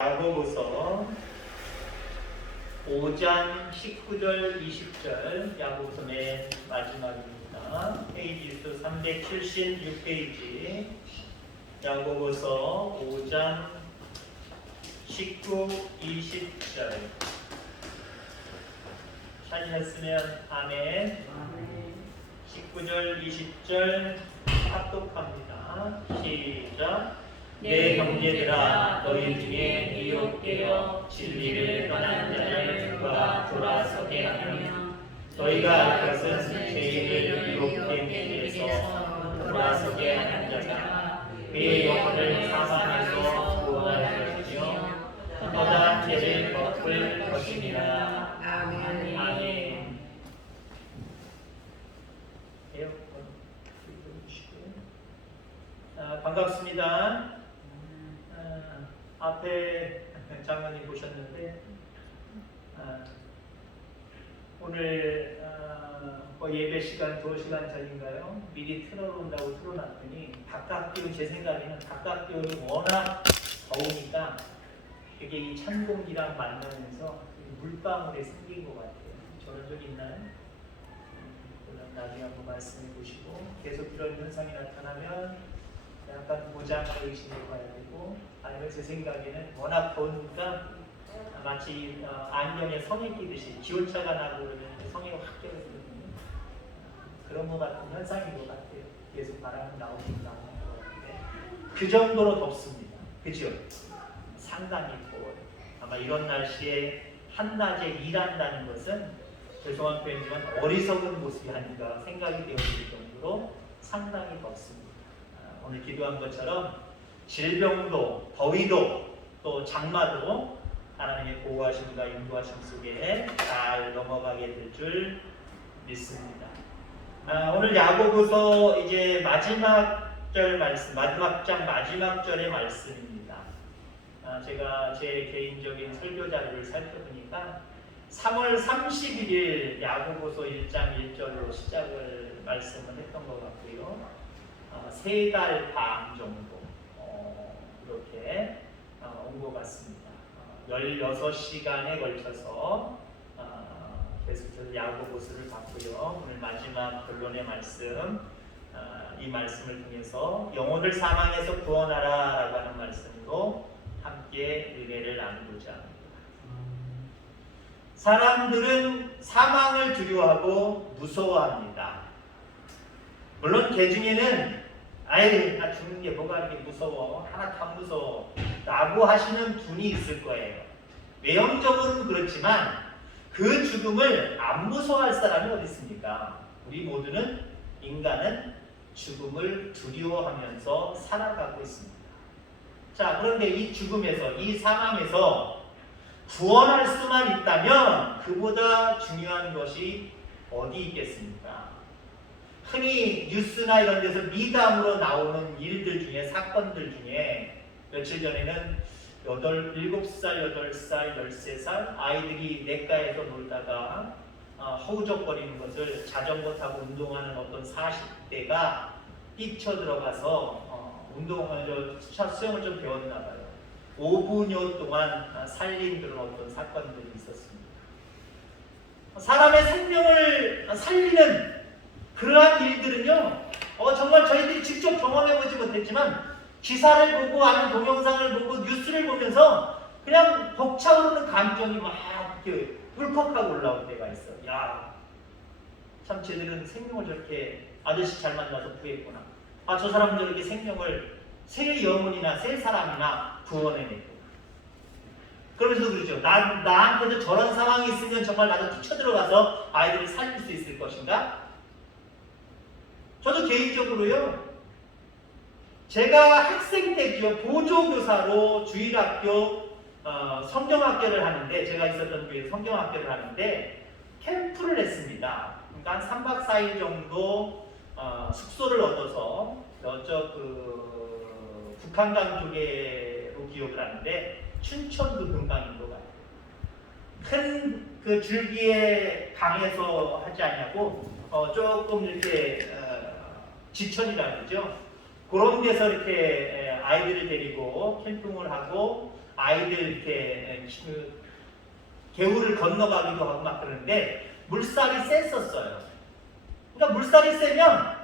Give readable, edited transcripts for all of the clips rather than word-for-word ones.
야고보서 5장 19절 20절 야고보서 맨 마지막입니다. 페이지 수 376페이지 야고보서 5장 19, 20절 찾으셨으면 아멘. 19절 20절 합독합니다. 시작. 내 형제들아 너희 중에 미혹되어 진리를 떠난 자를 누가 돌아서게 하며 너희가 알 것은 죄인을 미혹된 길에서 돌아서게 하는 자가 그의 영혼을 사망에서 구원할 것이며 허다한 죄를 덮을 것이니라. 아멘. 아멘. 에어컨 켜주시고. 반갑습니다. 앞에 장관님 보셨는데 오늘 예배 시간 2시간 전인가요? 미리 틀어놓는다고 틀어놨더니 바깥 기운, 제 생각에는 바깥 기운이 워낙 더우니까 되게 이 찬 공기랑 만나면서 물방울이 생긴 것 같아요. 저런 적 있나요? 물론 나중에 한번 말씀해 보시고 계속 이런 현상이 나타나면 약간 모장을 의심해 봐야 되고, 아니면 제 생각에는 워낙 더우니까 마치 안경에 성에 끼듯이 기온차가 나고 그러면 성에 확 껴있거든요. 그런 것 같은 현상인 것 같아요. 계속 바람이 나오긴 나오는 것 같은데 그 정도로 덥습니다. 그죠? 상당히 더워요. 아마 이런 날씨에 한낮에 일한다는 것은 죄송한 표현이지만 어리석은 모습이 아닌가 생각이 되어질 정도로 상당히 덥습니다. 오늘 기도한 것처럼 질병도 더위도 또 장마도 하나님의 보호하심과 인도하심 속에 잘 넘어가게 될 줄 믿습니다. 오늘 야고보서 이제 마지막 절 말씀, 마지막 장 마지막 절의 말씀입니다. 제가 제 개인적인 설교 자료를 살펴보니까 3월 31일 야고보서 1장 1절로 시작을 말씀을 했던 것 같고요. 3달 반 정도 이렇게 온 것 같습니다. 16시간에 걸쳐서 계속해서 야고보서를 봤고요. 오늘 마지막 결론의 말씀, 이 말씀을 통해서 영혼을 사망에서 구원하라 라고 하는 말씀으로 함께 은혜를 나누고자 합니다. 사람들은 사망을 두려워하고 무서워합니다. 물론 개 중에는 아이 나 죽는 게 뭐가 이렇게 무서워, 하나 다 무서워 라고 하시는 분이 있을 거예요. 외형적으로는 그렇지만 그 죽음을 안 무서워할 사람이 어디 있습니까? 우리 모두는, 인간은 죽음을 두려워하면서 살아가고 있습니다. 자, 그런데 이 죽음에서, 이 사망에서 구원할 수만 있다면 그보다 중요한 것이 어디 있겠습니까? 흔히 뉴스나 이런 데서 미담으로 나오는 일들 중에, 사건들 중에 며칠 전에는 7살, 8살, 13살 아이들이 냇가에서 놀다가 허우적거리는 것을 자전거 타고 운동하는 어떤 40대가 뛰쳐들어가서 수영을 좀 배웠나 봐요. 5분여 동안 살린 그런 어떤 사건들이 있었습니다. 사람의 생명을 살리는 그러한 일들은요, 정말 저희들이 직접 경험해보지 못했지만 기사를 보고 아니면 동영상을 보고 뉴스를 보면서 그냥 벅차오르는 감정이 막 이렇게 울컥하고 올라올 때가 있어요. 야, 참 쟤들은 생명을 저렇게 아저씨 잘 만나서 구했구나. 저 사람은 저렇게 생명을 새 영혼이나 새 사람이나 구원해냈구나. 그러면서 그러죠. 나한테도 저런 상황이 있으면 정말 나도 뛰쳐들어가서 아이들을 살릴 수 있을 것인가? 저도 개인적으로요, 제가 학생 때죠, 보조교사로 주일학교 성경학교를 하는데, 제가 있었던 교회에서 성경학교를 하는데 캠프를 했습니다. 그러니까 한 3박 4일 정도 숙소를 얻어서 저쪽 북한강 쪽으로 기억을 하는데 춘천도 근방인 것 같아요. 큰 그 줄기의 강에서 하지 않냐고 조금 이렇게 지천이라 그러죠. 그런 데서 이렇게 아이들을 데리고 캠핑을 하고 아이들 이렇게 개울을 건너가기도 하고 막 그러는데 물살이 셌었어요. 그러니까 물살이 세면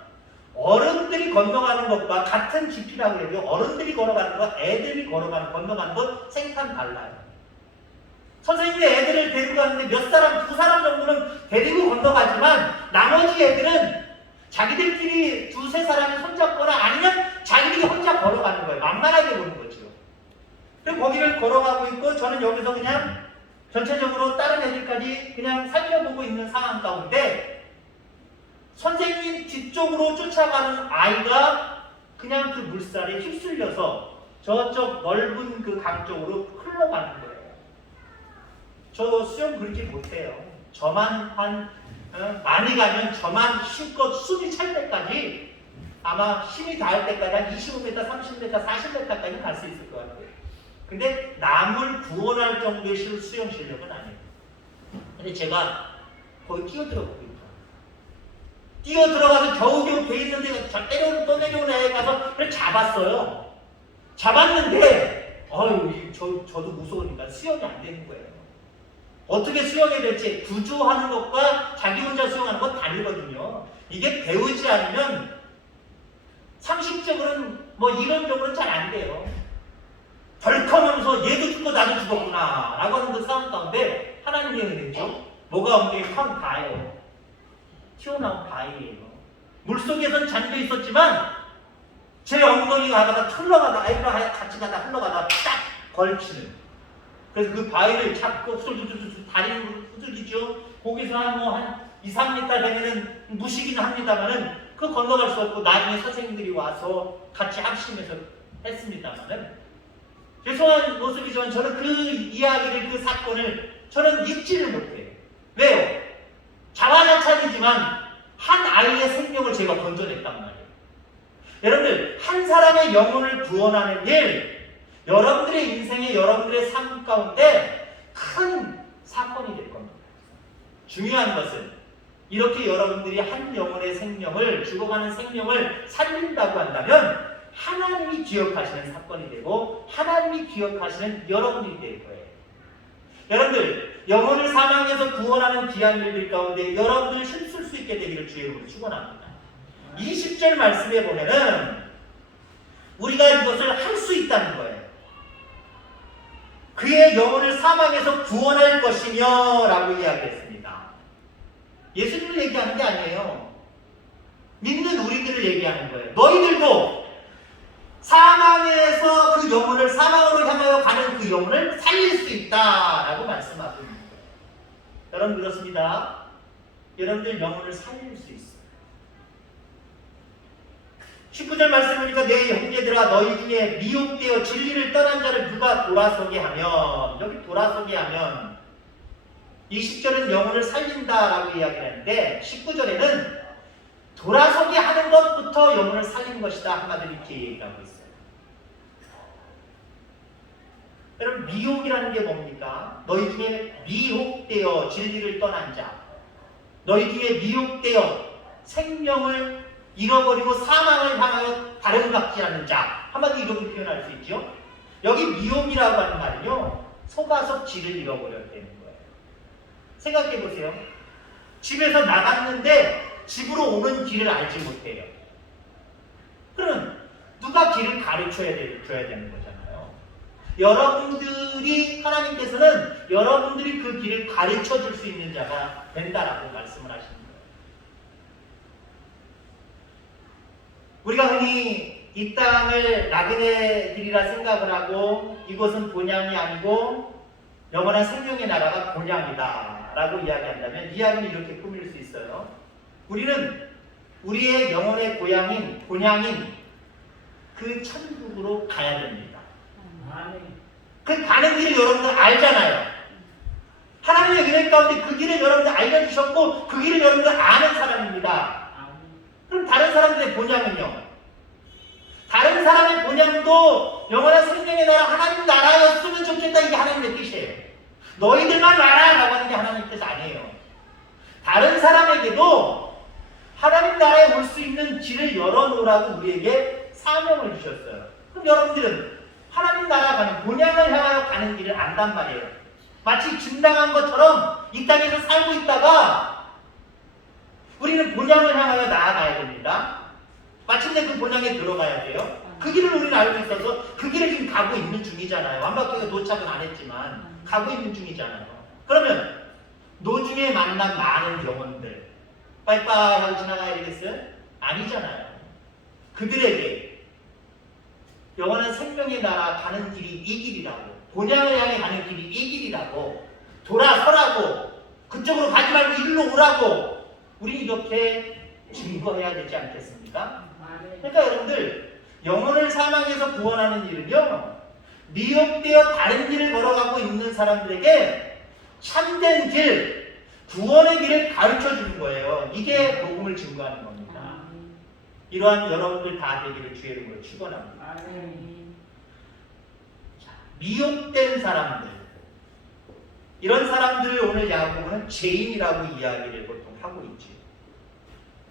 어른들이 건너가는 것과 같은 깊이라고 해도 어른들이 걸어가는 것, 애들이 건너가는 것 생판 달라요. 선생님이 애들을 데리고 가는데 몇 사람, 두 사람 정도는 데리고 건너가지만 나머지 애들은 자기들끼리 두세 사람이 손잡거나 아니면 자기들이 혼자 걸어가는 거예요. 만만하게 보는 거죠. 그리고 거기를 걸어가고 있고 저는 여기서 그냥 전체적으로 다른 애들까지 그냥 살펴보고 있는 상황 가운데 선생님 뒤쪽으로 쫓아가는 아이가 그냥 그 물살에 휩쓸려서 저쪽 넓은 그 강 쪽으로 흘러가는 거예요. 저 수영 그렇게 못해요. 저만 많이 가면 저만 힘껏 숨이 찰 때까지 아마 힘이 닿을 때까지 한 25m, 30m, 40m까지 갈 수 있을 것 같아요. 근데 남을 구원할 정도의 수영 실력은 아니에요. 근데 제가 거기 뛰어들어보고 있다. 뛰어들어가서 겨우겨우 배 있는데 저 내려오는 애에 가서 그걸 잡았어요. 잡았는데 저도 무서우니까 수영이 안 되는 거예요. 어떻게 수영해야 될지 구조하는 것과 자기 혼자 수영하는 건 다르거든요. 이게 배우지 않으면 상식적으로는 뭐 이론적으로는 잘 안 돼요. 덜컹하면서 얘도 죽고 나도 죽었구나 라고 하는 그 상황 가운데 하나님의 은혜죠. 뭐가 엉덩이康 바예요. 튀어나온 바위예요. 물속에선 잠겨 있었지만 제 엉덩이가 가다가 흘러가다 아이랑 같이 가다 흘러가다 딱 걸치는. 그래서 그 바위를 잡고 다리로 후들기죠. 거기서 한 2, 3m 되면은 무시긴 합니다만은 그 건너갈 수 없고 나중에 선생님들이 와서 같이 합심해서 했습니다만은 죄송한 모습이지만 저는 그 이야기를 그 사건을 저는 잊지를 못해요. 왜요? 자화자찬이지만 한 아이의 생명을 제가 건져냈단 말이에요. 여러분들 한 사람의 영혼을 구원하는 일 여러분들의 인생에 여러분들의 삶 가운데 큰 사건이 될 겁니다. 중요한 것은 이렇게 여러분들이 한 영혼의 생명을 죽어가는 생명을 살린다고 한다면 하나님이 기억하시는 사건이 되고 하나님이 기억하시는 여러분이 될 거예요. 여러분들 영혼을 사망에서 구원하는 귀한 일들 가운데 여러분들 힘쓸 수 있게 되기를 주의 이름으로 축원합니다. 20절 말씀에 보면은 우리가 이것을 할 수 있다는 거예요. 그의 영혼을 사망에서 구원할 것이며 라고 이야기했습니다. 예수님을 얘기하는 게 아니에요. 믿는 우리들을 얘기하는 거예요. 너희들도 사망에서 그 영혼을 사망으로 향하여 가는 그 영혼을 살릴 수 있다라고 말씀하고 있는 거예요. 여러분 그렇습니다. 여러분들 영혼을 살릴 수 있어요. 19절 말씀 보니까 내 형제들아 너희 중에 미혹되어 진리를 떠난 자를 누가 돌아서게 하면 여기 돌아서게 하면 20절은 영혼을 살린다라고 이야기를 하는데 19절에는 돌아서게 하는 것부터 영혼을 살리는 것이다 한마디로 이렇게 얘기하고 있어요. 여러분 미혹이라는 게 뭡니까? 너희 중에 미혹되어 진리를 떠난 자 너희 중에 미혹되어 생명을 잃어버리고 사망을 향하여 다른 각지하는 자 한마디로 이렇게 표현할 수 있죠. 여기 미혹이라고 하는 말은요 속아서 길을 잃어버려야 되는 거예요. 생각해 보세요. 집에서 나갔는데 집으로 오는 길을 알지 못해요. 그럼 누가 길을 가르쳐야 줘야 되는 거잖아요. 여러분들이 하나님께서는 여러분들이 그 길을 가르쳐 줄 수 있는 자가 된다라고 말씀을 하십니다. 우리가 흔히 이 땅을 나그네 길이라 생각을 하고 이곳은 본향이 아니고 영원한 생명의 나라가 본향이다 라고 이야기한다면 이야기는 이렇게 꾸밀 수 있어요. 우리는 우리의 영혼의 본향인 그 천국으로 가야 됩니다. 그 가는 길을 여러분들 알잖아요. 하나님의 은혜 가운데 그 길을 여러분들 알려주셨고 그 길을 여러분들 아는 사람입니다. 그럼 다른 사람들의 본향은요? 다른 사람의 본향도 영원한 생명의 나라 하나님 나라였으면 좋겠다 이게 하나님의 뜻이에요. 너희들만 와라라고 하는 게 하나님의 뜻 아니에요. 다른 사람에게도 하나님 나라에 올 수 있는 길을 열어놓으라고 우리에게 사명을 주셨어요. 그럼 여러분들은 하나님 나라 가는 본향을 향하여 가는 길을 안단 말이에요. 마치 진당한 것처럼 이 땅에서 살고 있다가 우리는 본향을 향하여 나아가야 됩니다. 마침내 그 본향에 들어가야 돼요. 그 길을 우리는 알고 있어서 그 길을 지금 가고 있는 중이잖아요. 완벽하게 도착은 안 했지만 가고 있는 중이잖아요. 그러면 노중에 만난 많은 영혼들 빠이빠이 하고 지나가야 되겠어요? 아니잖아요. 그들에게 영원한 생명의 나라 가는 길이 이 길이라고, 본향을 향해 가는 길이 이 길이라고, 돌아서라고, 그쪽으로 가지 말고 이리로 오라고 우리 이렇게 증거해야 되지 않겠습니까? 그러니까 여러분들 영혼을 사망에서 구원하는 일은요, 미혹되어 다른 길을 걸어가고 있는 사람들에게 참된 길, 구원의 길을 가르쳐 주는 거예요. 이게 복음을 증거하는 겁니다. 이러한 여러분들 다 되기를 주의 이름으로 축원합니다. 미혹된 사람들, 이런 사람들을 오늘 야고보는 죄인이라고 이야기를 보통 하고 있지.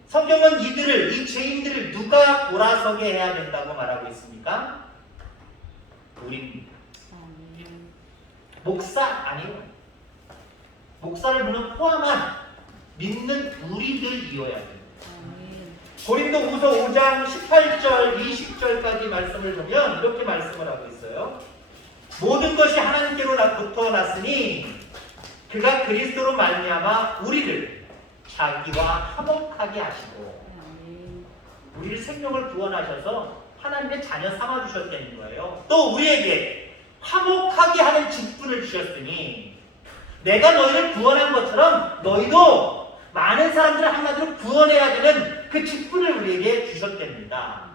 성경은 이 죄인들을 누가 돌아서게 해야 된다고 말하고 있습니까? 우리입니다. 목사 아니에요. 목사를 물론 포함한 믿는 우리들이어야 됩니다. 고린도후서 5장 18절, 20절까지 말씀을 보면 이렇게 말씀을 하고 있어요. 모든 것이 하나님께로부터 났으니 그가 그리스도로 말미암아 우리를 자기와 화목하게 하시고, 우리를 생명을 구원하셔서 하나님의 자녀 삼아 주셨다는 거예요. 또 우리에게 화목하게 하는 직분을 주셨으니 내가 너희를 구원한 것처럼 너희도 많은 사람들을 한마디로 구원해야 되는 그 직분을 우리에게 주셨답니다.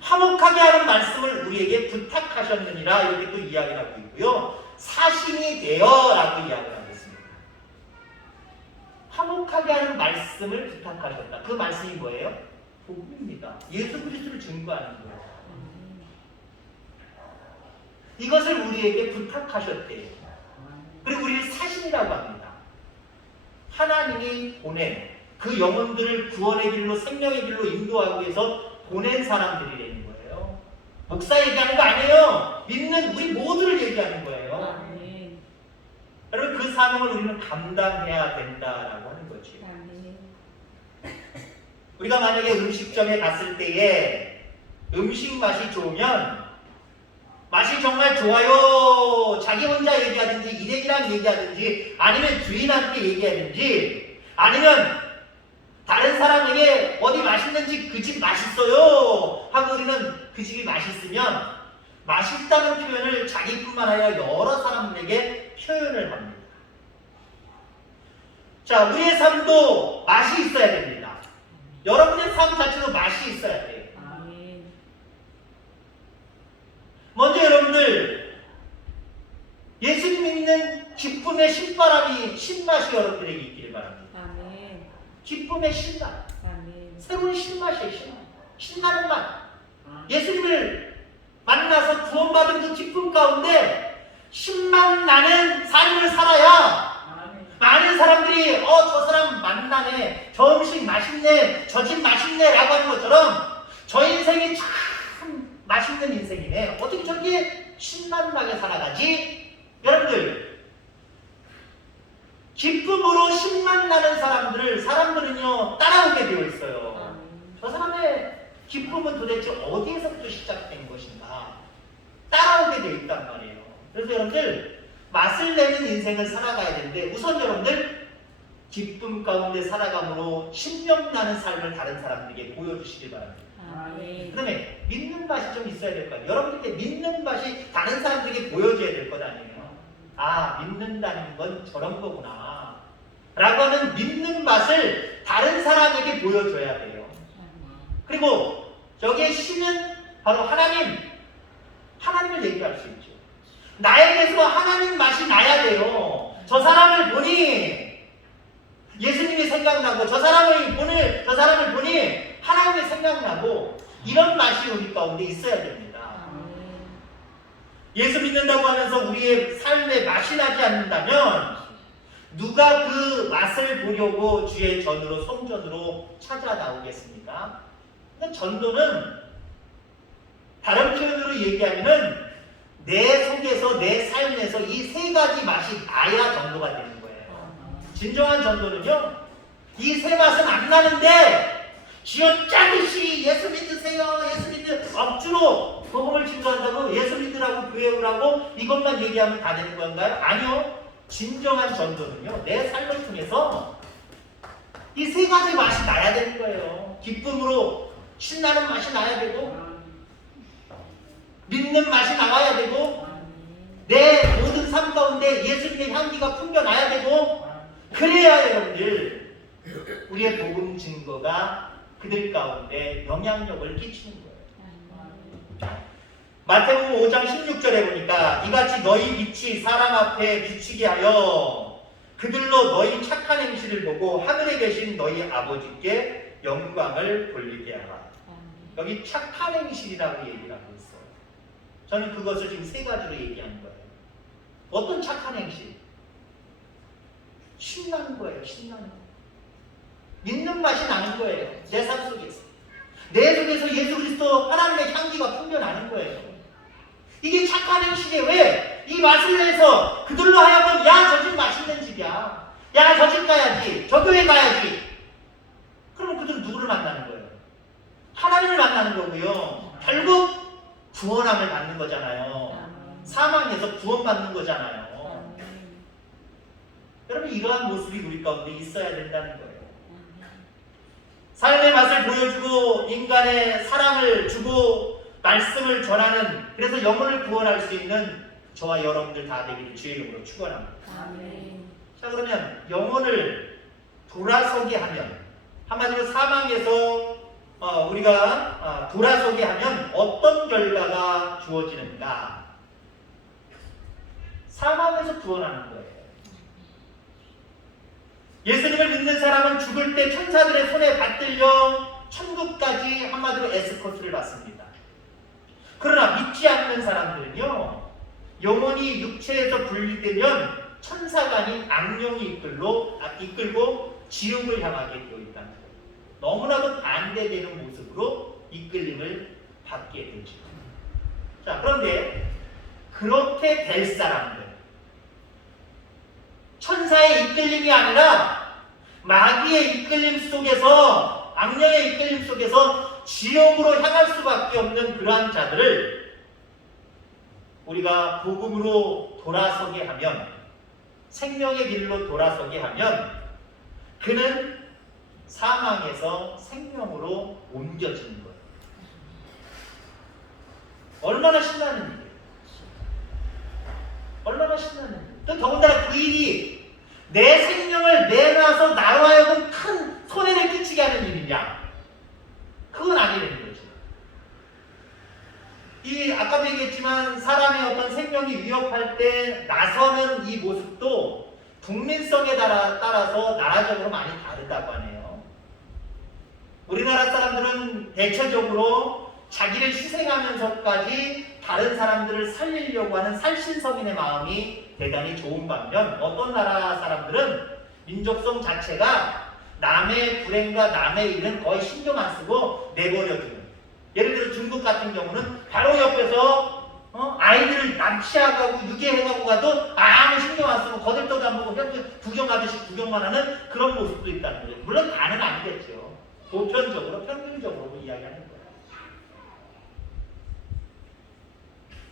화목하게 하는 말씀을 우리에게 부탁하셨느니라, 이렇게 또 이야기를 하고 있고요. 사신이 되어라고 이야기를 하고 있습니다. 화목하게 하는 말씀을 부탁하셨다. 그 말씀이 뭐예요? 복음입니다. 예수 그리스도를 증거하는 거예요. 이것을 우리에게 부탁하셨대요. 그리고 우리를 사신이라고 합니다. 하나님이 보낸 그 영혼들을 구원의 길로, 생명의 길로 인도하기 위해서 보낸 사람들이 되는 거예요. 목사 얘기하는 거 아니에요. 믿는 우리 모두를 얘기하는 거예요. 여러분, 그 사명을 우리는 감당해야 된다라고 하는 거지. 우리가 만약에 음식점에 갔을 때에 음식 맛이 좋으면 맛이 정말 좋아요, 자기 혼자 얘기하든지 일행이랑 얘기하든지 아니면 주인한테 얘기하든지 아니면 다른 사람에게 어디 맛있는지 그 집 맛있어요 하고 우리는 그 집이 맛있으면 맛있다는 표현을 자기뿐만 아니라 여러 사람들에게 표현을 합니다. 자, 우리의 삶도 맛이 있어야 됩니다. 여러분의 삶 자체도 맛이 있어야 돼요. 먼저 여러분들, 예수 믿는 기쁨의 신맛이 여러분들에게 있기를 바랍니다. 기쁨의 신맛, 새로운 신맛이에요. 신나는 맛. 예수님을 만나서 구원받은 그 기쁨 가운데 신맛 나는 삶을 살아야 많은 사람들이 저 사람 만나네, 저 음식 맛있네, 저 집 맛있네 라고 하는 것처럼 저 인생이 참 맛있는 인생이네, 어떻게 저렇게 신맛나게 살아가지? 여러분들, 기쁨으로 신맛나는 사람들은요 따라오게 되어 있어요. 저 사람의 기쁨은 도대체 어디에서부터 시작된 것인가 따라오게 되어 있단 말이에요. 그래서 여러분들, 맛을 내는 인생을 살아가야 되는데 우선 여러분들 기쁨 가운데 살아감으로 신명나는 삶을 다른 사람들에게 보여주시기 바랍니다. 그다음에 믿는 맛이 좀 있어야 될 거 아니에요. 여러분들께 믿는 맛이 다른 사람들에게 보여줘야 될 것 아니에요. 아, 믿는다는 건 저런 거구나 라고 하는 믿는 맛을 다른 사람에게 보여줘야 돼요. 그리고 저기에 신은 바로 하나님을 얘기할 수 있죠. 나에게서 하나님 맛이 나야 돼요. 저 사람을 보니 예수님이 생각나고 저 사람을 보니 하나님이 생각나고, 이런 맛이 우리 가운데 있어야 됩니다. 예수 믿는다고 하면서 우리의 삶에 맛이 나지 않는다면 누가 그 맛을 보려고 주의 전으로, 성전으로 찾아 나오겠습니까? 전도는 다른 표현으로 얘기하면은 내 속에서 내 삶에서 이 세 가지 맛이 나야 전도가 되는 거예요. 진정한 전도는요, 이 세 맛은 안 나는데 쥐어짜듯이 예수 믿으세요, 예수 믿으 억지로 복음을 증거한다고 예수 믿으라고 교회 오라고 이것만 얘기하면 다 되는 건가요? 아니요. 진정한 전도는요, 내 삶을 통해서 이 세 가지 맛이 나야 되는 거예요. 기쁨으로 신나는 맛이 나야 되고, 믿는 맛이 나와야 되고, 내 모든 삶 가운데 예수님의 향기가 풍겨나야 되고, 그래야 여러분들 우리의 복음 증거가 그들 가운데 영향력을 끼치는 거예요. 마태복음 5장 16절에 보니까 이같이 너희 빛이 사람 앞에 비치게 하여 그들로 너희 착한 행실을 보고 하늘에 계신 너희 아버지께 영광을 돌리게 하라. 여기 착한 행실이라고 얘기를 하고 있어요. 저는 그것을 지금 세 가지로 얘기하는 거예요. 어떤 착한 행실? 신나는 거예요. 신나는 거. 믿는 맛이 나는 거예요. 내 삶 속에서. 내 속에서 예수 그리스도 하나님의 향기가 풍겨나는 거예요. 이게 착한 행실이에요. 왜? 이 맛을 내서 그들로 하여금 야, 저 집 맛있는 집이야. 야, 저 집 가야지. 저 교회 가야지. 그러면 그들은 누구를 만나는 거예요? 하나님을 만나는 거고요. 결국 구원함을 받는 거잖아요. 사망에서 구원받는 거잖아요. 여러분, 이러한 모습이 우리 가운데 있어야 된다는 거예요. 삶의 맛을 보여주고 인간의 사랑을 주고 말씀을 전하는, 그래서 영혼을 구원할 수 있는 저와 여러분들 다 되기를 주의 이름으로 축원합니다. 자, 그러면 영혼을 돌아서게 하면, 한마디로 사망에서 우리가 돌아서게 하면 어떤 결과가 주어지는가? 사망에서 구원하는 거예요. 예수님을 믿는 사람은 죽을 때 천사들의 손에 받들려 천국까지 한마디로 에스코트를 받습니다. 그러나 믿지 않는 사람들은요, 영혼이 육체에서 분리되면 천사가 아닌 악령이 이끌고 지옥을 향하게 되어 있다는 거예요. 너무나도 반대되는 모습으로 이끌림을 받게 되죠. 자, 그런데 그렇게 될 사람들, 천사의 이끌림이 아니라 마귀의 이끌림 속에서, 악령의 이끌림 속에서 지옥으로 향할 수밖에 없는 그러한 자들을 우리가 복음으로 돌아서게 하면, 생명의 길로 돌아서게 하면 그는 사망에서 생명으로 옮겨지는 거예요. 얼마나 신나는 일이에요. 얼마나 신나는 일이에요. 또 더군다나 그 일이 내 생명을 내놔서 나로 하여금 큰 손해를 끼치게 하는 일이냐? 그건 아니라는 거죠. 이 아까도 얘기했지만 사람의 어떤 생명이 위협할 때 나서는 이 모습도 국민성에 따라서 나라적으로 많이 다르다고 하네요. 우리나라 사람들은 대체적으로 자기를 희생하면서까지 다른 사람들을 살리려고 하는 살신성인의 마음이 대단히 좋은 반면, 어떤 나라 사람들은 민족성 자체가 남의 불행과 남의 일은 거의 신경 안 쓰고 내버려두는, 예를 들어 중국 같은 경우는 바로 옆에서 아이들을 납치하고 유괴해가고 가도 아무 신경 안 쓰고 거들떠도 안 보고 그냥 구경하듯이 구경만 하는 그런 모습도 있다는 거예요. 물론 다는 아니겠죠. 보편적으로 평균적으로 이야기하는 거예요.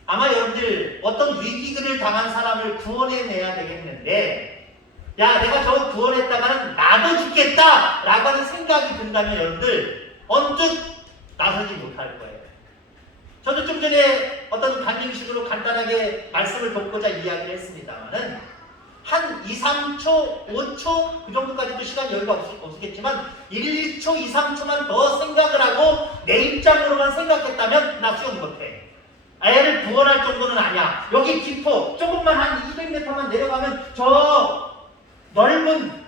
아마 여러분들 어떤 위기를 당한 사람을 구원해내야 되겠는데, 야, 내가 저거 구원했다가는 나도 죽겠다 라고 하는 생각이 든다면 여러분들 언뜻 나서지 못할 거예요. 저도 좀 전에 어떤 간증식으로 간단하게 말씀을 돕고자 이야기를 했습니다만은 한 2, 3초, 5초 그 정도까지도 시간 여유가 없었겠지만 1, 2초, 2, 3초만 더 생각을 하고 내 입장으로만 생각했다면 나 수용 못해. 애를 구원할 정도는 아니야. 여기 깊어. 조금만 한 200m만 내려가면 저 넓은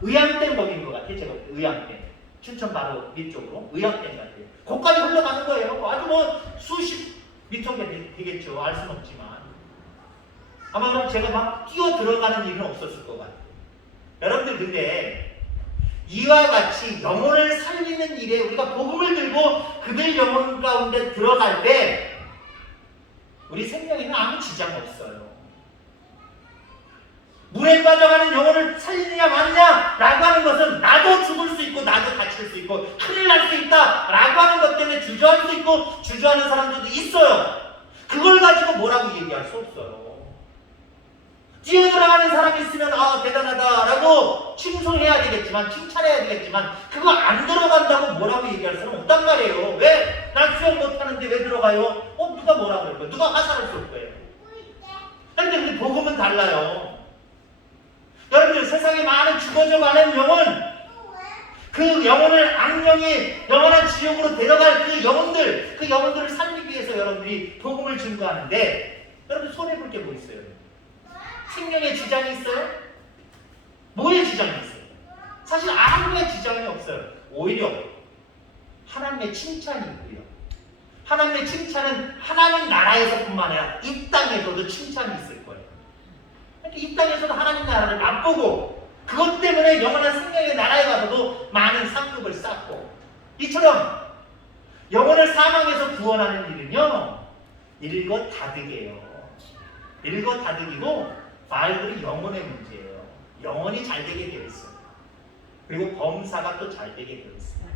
의암댐 거긴 것 같아. 제가 의암댐. 춘천 바로 밑쪽으로 의암댐 같아요. 거기까지 흘러가는 거예요. 아주 뭐 수십 미터가 되겠죠. 알 수는 없지만. 아마 그럼 제가 막 뛰어 들어가는 일은 없었을 것 같아요. 여러분들 근데 이와 같이 영혼을 살리는 일에 우리가 복음을 들고 그들 영혼 가운데 들어갈 때 우리 생명에는 아무 지장 없어요. 물에 빠져가는 영혼을 살리느냐 마느냐 라고 하는 것은 나도 죽을 수 있고 나도 다칠 수 있고 큰일 날 수 있다 라고 하는 것 때문에 주저할 수 있고 주저하는 사람들도 있어요. 그걸 가지고 뭐라고 얘기할 수 없어요. 뛰어들어가는 사람이 있으면 대단하다 라고 칭송해야 되겠지만 칭찬해야 되겠지만 그거 안 들어간다고 뭐라고 얘기할 사람 없단 말이에요. 왜? 난 수영 못하는데 왜 들어가요? 누가 뭐라고 그럴 거예요? 누가 화살을 쏠 거예요? 그런데 우리 복음은 달라요. 여러분들 세상에 많은 죽어져가는 영혼, 그 영혼을 악령이 영원한 지옥으로 데려갈 그 영혼들을 살리기 위해서 여러분들이 복음을 증거하는데 여러분 손해볼 게 뭐 있어요? 생명에 지장이 있어요? 뭐에 지장이 있어요? 사실 아무의 지장이 없어요. 오히려 하나님의 칭찬이 있고요. 하나님의 칭찬은 하나님 나라에서뿐만 아니라 이 땅에서도 칭찬이 있을 거예요. 이 땅에서도 하나님 나라를 맛보고 그것 때문에 영원한 생명의 나라에 가서도 많은 상급을 쌓고 이처럼 영혼을 사망에서 구원하는 일은요 일거다득이에요. 일거다득이고 말들이 영혼의 문제예요. 영혼이 잘 되게 되어 있어요. 그리고 범사가 또 잘 되게 되어 있어요.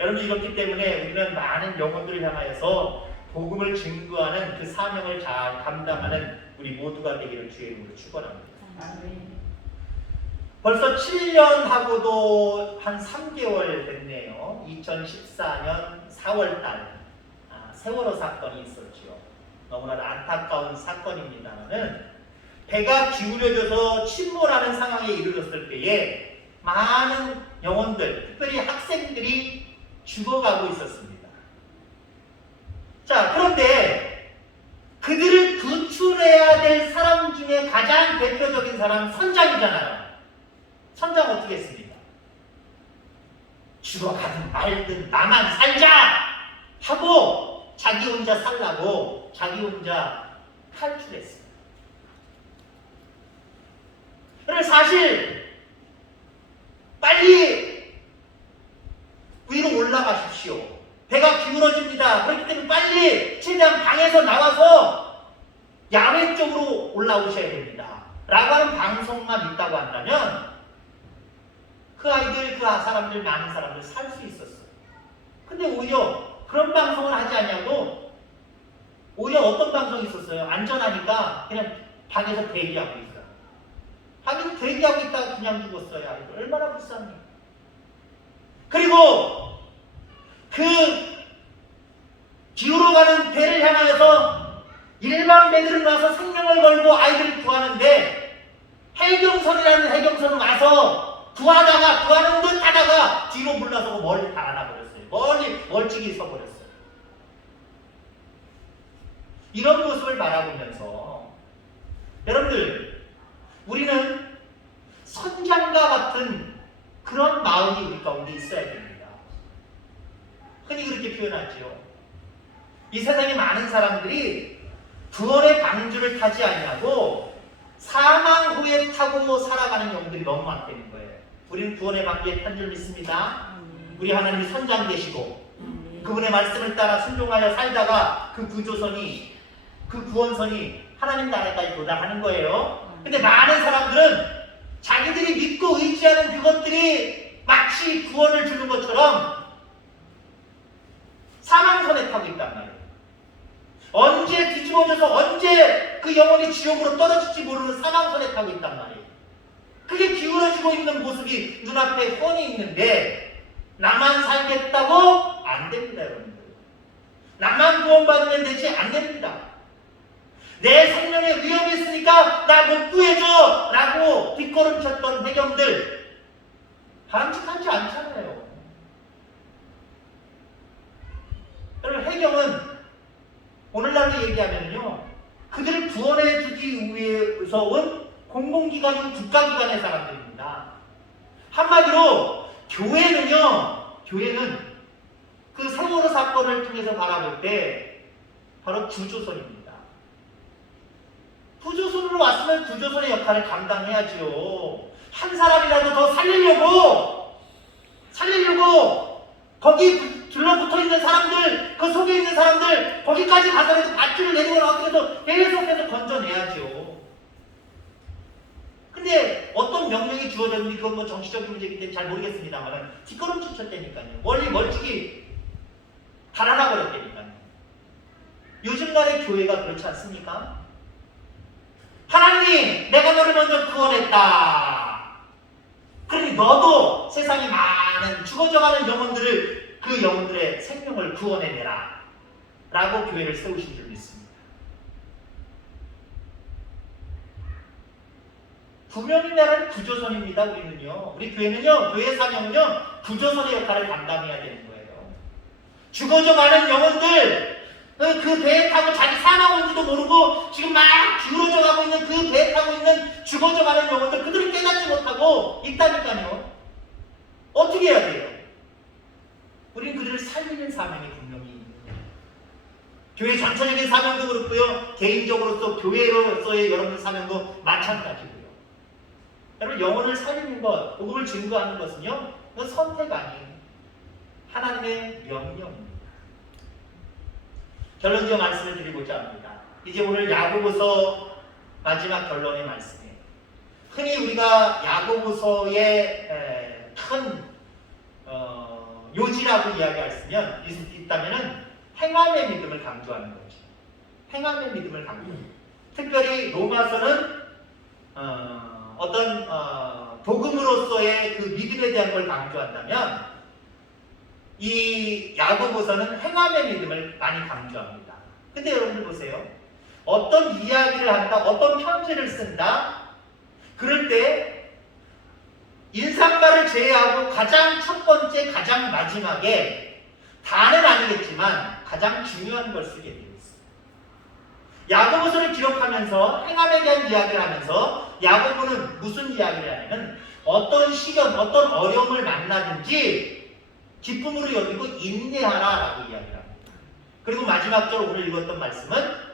여러분 이렇기 때문에 우리는 많은 영혼들을 향하여서 복음을 증거하는 그 사명을 잘 감당하는 우리 모두가 되기를 주의 이름으로 축원합니다. 벌써 7년하고도 한 3개월 됐네요. 2014년 4월달 세월호 사건이 있었죠. 너무나 안타까운 사건입니다만은 배가 기울여져서 침몰하는 상황에 이르렀을 때에 많은 영혼들, 특별히 학생들이 죽어가고 있었습니다. 자, 그런데 그들을 구출해야 될 사람 중에 가장 대표적인 사람은 선장이잖아요. 선장 어떻게 했습니까? 죽어가든 말든 나만 살자! 하고 자기 혼자 살라고 자기 혼자 탈출했습니다. 그래서 사실 빨리 위로 올라가십시오. 배가 기울어집니다. 그렇기 때문에 빨리 최대한 방에서 나와서 야외 쪽으로 올라오셔야 됩니다. 라고 하는 방송만 있다고 한다면 그 아이들, 그 사람들, 많은 사람들 살 수 있었어요. 근데 오히려 그런 방송을 하지 않냐고 오히려 어떤 방송이 있었어요? 안전하니까 그냥 방에서 대기하고 있어요. 방에서 대기하고 있다가 그냥 죽었어요. 아이들. 얼마나 불쌍해요. 그리고 그 기울어가는 배를 향하여서 일반 배들은 와서 생명을 걸고 아이들을 구하는데 해경선이라는 해경선은 와서 구하는 듯 하다가 뒤로 물러서고 멀리 달아나 버렸어요. 멀찍이 서버렸어요. 이런 모습을 바라보면서 여러분들 우리는 선장과 같은 그런 마음이 우리 가운데 있어야 됩니다. 흔히 그렇게 표현하죠. 이 세상에 많은 사람들이 구원의 방주를 타지 아니하고 사망 후에 타고 살아가는 영들이 너무 많다는 거예요. 우리는 구원의 방주에 탄 줄 믿습니다. 우리 하나님이 선장 되시고 그분의 말씀을 따라 순종하여 살다가 그 구조선이 그 구원선이 하나님 나라까지 도달하는 거예요. 근데 많은 사람들은 자기들이 믿고 의지하는 그것들이 마치 구원을 주는 것처럼 사망선에 타고 있단 말이에요. 언제 뒤집어져서 언제 그 영혼이 지옥으로 떨어질지 모르는 사망선에 타고 있단 말이에요. 그게 기울어지고 있는 모습이 눈앞에 훤히 있는데 나만 살겠다고? 안 됩니다, 여러분들. 나만 구원받으면 되지? 안 됩니다. 내 생명에 위험이 있으니까 나 못 구해줘! 라고 뒷걸음쳤던 해경들 바람직하지 않잖아요. 여러분, 해경은 오늘날로 얘기하면요 그들을 구원해 주기 위해서 온 공공기관이고 국가기관의 사람들입니다. 한마디로 교회는 그 세월호 사건을 통해서 바라볼 때 바로 구조선입니다. 구조선으로 왔으면 구조선의 역할을 감당해야지요. 한 사람이라도 더 살리려고 거기 둘러붙어 있는 사람들, 그 속에 있는 사람들, 거기까지 가서라도 밧줄을 내리거나 어떻게 해서 계속해서 건져내야죠. 근데 어떤 명령이 주어졌는지 그건 뭐 정치적인 문제이기 때문에 잘 모르겠습니다만 뒷걸음질 쳤다니까요. 멀리 멀찍이 달아나 버렸다니까요. 요즘날의 교회가 그렇지 않습니까? 하나님, 내가 너를 먼저 구원했다. 그러니 너도 세상에 많은 죽어져가는 영혼들을, 그 영혼들의 생명을 구원해내라 라고 교회를 세우신 줄 믿습니다. 분명히 나라는 구조선입니다. 우리는요, 우리 교회는요, 교회 사명은요 구조선의 역할을 감당해야 되는 거예요. 죽어져가는 영혼들, 그 배에 타고 자기 사망 온지도 모르고 지금 막 기울어져 가고 있는 그 배에 타고 있는 죽어져 가는 영혼들, 그들을 깨닫지 못하고 있다니까요. 어떻게 해야 돼요? 우리는 그들을 살리는 사명이 분명히 있는 거예요. 교회 전체적인 사명도 그렇고요, 개인적으로서 교회로서의 여러분의 사명도 마찬가지고요. 여러분, 영혼을 살리는 것, 복음을 증거하는 것은요, 그건 선택 아니에요. 하나님의 명령입니다. 결론적 말씀을 드리고자 합니다. 이제 오늘 야고보서 마지막 결론의 말씀이에요. 흔히 우리가 야고보서의 큰 요지라고 이야기할 수 있다면 행함의 믿음을 강조하는 거죠. 행함의 믿음을 강조합니다. 특별히 로마서는 어떤 복음으로서의 그 믿음에 대한 걸 강조한다면 이 야고보서는 행함의 믿음을 많이 강조합니다. 근데 여러분들 보세요. 어떤 이야기를 한다, 어떤 편지를 쓴다, 그럴 때 인사말을 제외하고 가장 첫 번째, 가장 마지막에 다는 아니겠지만 가장 중요한 걸 쓰게 되어 있습니다. 야고보서를 기록하면서 행함에 대한 이야기를 하면서 야고보는 무슨 이야기를 하냐면 어떤 시련, 어떤 어려움을 만나든지 기쁨으로 여기고 인내하라라고 이야기를 합니다. 그리고 마지막 절 오늘 읽었던 말씀은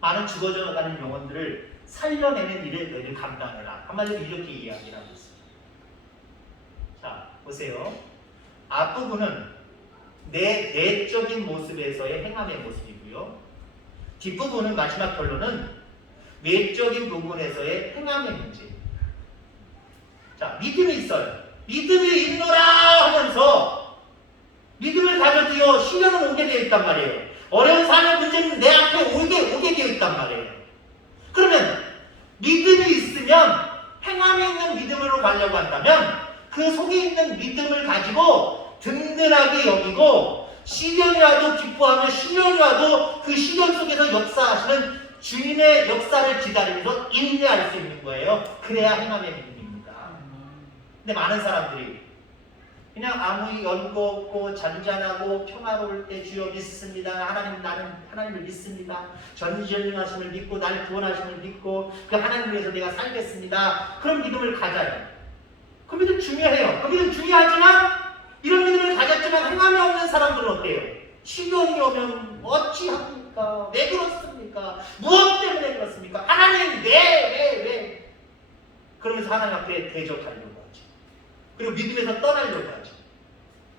많은 죽어져가는 영혼들을 살려내는 일을 너희를 감당해라. 한마디로 이렇게 이야기를 하고 있습니다. 자, 보세요. 앞부분은 내 내적인 모습에서의 행함의 모습이고요. 뒷부분은 마지막 결론은 외적인 부분에서의 행함의 문제입니다. 자, 믿음이 있어요. 믿음이 있노라 하면서 믿음을 가져도요, 시련은 오게 되어 있단 말이에요. 어려운 삶의 문제는 내 앞에 오게 되어 있단 말이에요. 그러면 믿음이 있으면 행함에 있는 믿음으로 가려고 한다면 그 속에 있는 믿음을 가지고 든든하게 여기고 시련이라도 기뻐하며 시련이라도 그 시련 속에서 역사하시는 주인의 역사를 기다리면서 인내할 수 있는 거예요. 그래야 행함의 믿음입니다. 근데 많은 사람들이 그냥 아무 연고 없고 잔잔하고 평화로울 때 주여 믿습니다. 하나님, 나는 하나님을 믿습니다. 전지전능하심을 믿고 나를 구원하심을 믿고 그 하나님을 위해서 내가 살겠습니다. 그런 믿음을 가져요. 그 믿음 중요해요. 그 믿음 중요하지만 이런 믿음을 가졌지만 행함이 없는 사람들은 어때요? 시련이 오면 어찌합니까? 왜 그렇습니까? 무엇 때문에 그렇습니까? 하나님 왜? 그러면서 하나님 앞에 대적하려고 하죠. 그리고 믿음에서 떠나려고 하죠.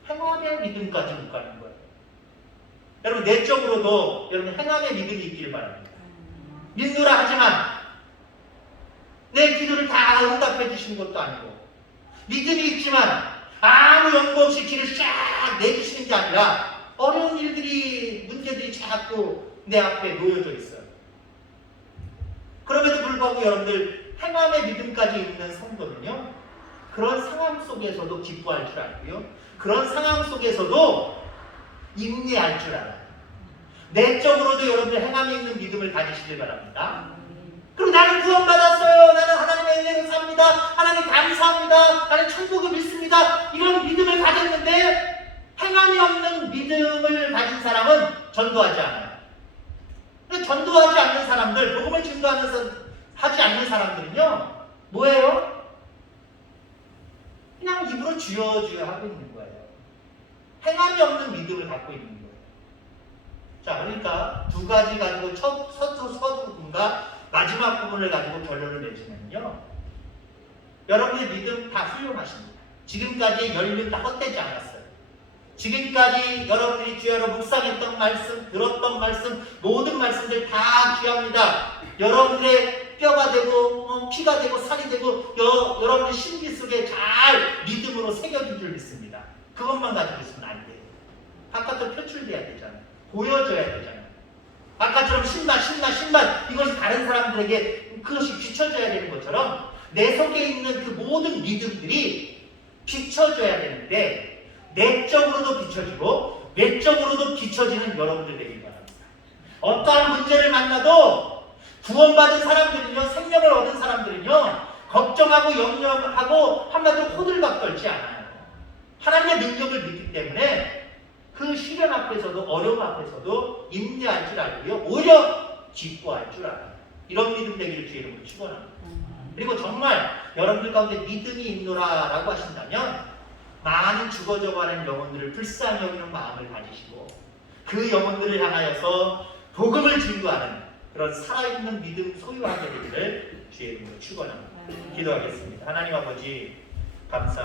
행함의 믿음까지 못 가는 거예요. 여러분, 내적으로도 여러분 행함의 믿음이 있기를 바랍니다. 믿노라 하지만 내 기도를 다 응답해 주시는 것도 아니고 믿음이 있지만 아무 연고 없이 길을 쫙 내주시는 게 아니라 어려운 일들이, 문제들이 자꾸 내 앞에 놓여져 있어요. 그럼에도 불구하고 여러분들 행함의 믿음까지 있는 성도는요, 그런 상황 속에서도 기뻐할 줄 알고요, 그런 상황 속에서도 인내할 줄 알아요. 내적으로도 여러분들 행함이 있는 믿음을 가지시길 바랍니다. 그리고 나는 구원받았어요. 나는 하나님의 은혜로 삽니다. 하나님 감사합니다. 나는 천국을 믿습니다. 이런 믿음을 가졌는데 행함이 없는 믿음을 가진 사람은 전도하지 않아요. 전도하지 않는 사람들, 복음을 하지 않는 사람들은요, 뭐예요? 그냥 입으로 주여 하고 있는 거예요. 행함이 없는 믿음을 갖고 있는 거예요. 자, 그러니까 두 가지 가지고 서두분과 마지막 부분을 가지고 결론을 내주면요, 여러분의 믿음 다 훌륭하십니다. 지금까지 열륜 다 헛되지 않았어요. 지금까지 여러분들이 주야로 묵상했던 말씀, 들었던 말씀, 모든 말씀들 다 귀합니다. 여러분들의 뼈가 되고 피가 되고 살이 되고 여러분의 심기 속에 잘 믿음으로 새겨진 줄 믿습니다. 그것만 가지고 있으면 안 돼요. 바깥으로 표출돼야 되잖아요. 보여줘야 되잖아요. 아까처럼 신만 이것이 다른 사람들에게 그것이 비춰져야 되는 것처럼 내 속에 있는 그 모든 믿음들이 비춰져야 되는데 내적으로도 비춰지고 외적으로도 비춰지는 여러분들 되길 바랍니다. 어떠한 문제를 만나도 구원받은 사람들은요, 생명을 얻은 사람들은요, 걱정하고 염려하고 한마디로 호들갑 떨지 않아요. 하나님의 능력을 믿기 때문에 그 시련 앞에서도 어려움 앞에서도 인내할 줄 알고요, 오히려 기뻐할 줄 알아요. 이런 믿음 되기를 주의 이름으로 축원합니다. 그리고 정말 여러분들 가운데 믿음이 있노라라고 하신다면 많은 죽어져가는 영혼들을 불쌍히 여기는 마음을 가지시고 그 영혼들을 향하여서 복음을 증거하는 그런 살아있는 믿음 소유하게 되기를 주의 이름으로 축원합니다. 기도하겠습니다. 하나님 아버지 감사합니다.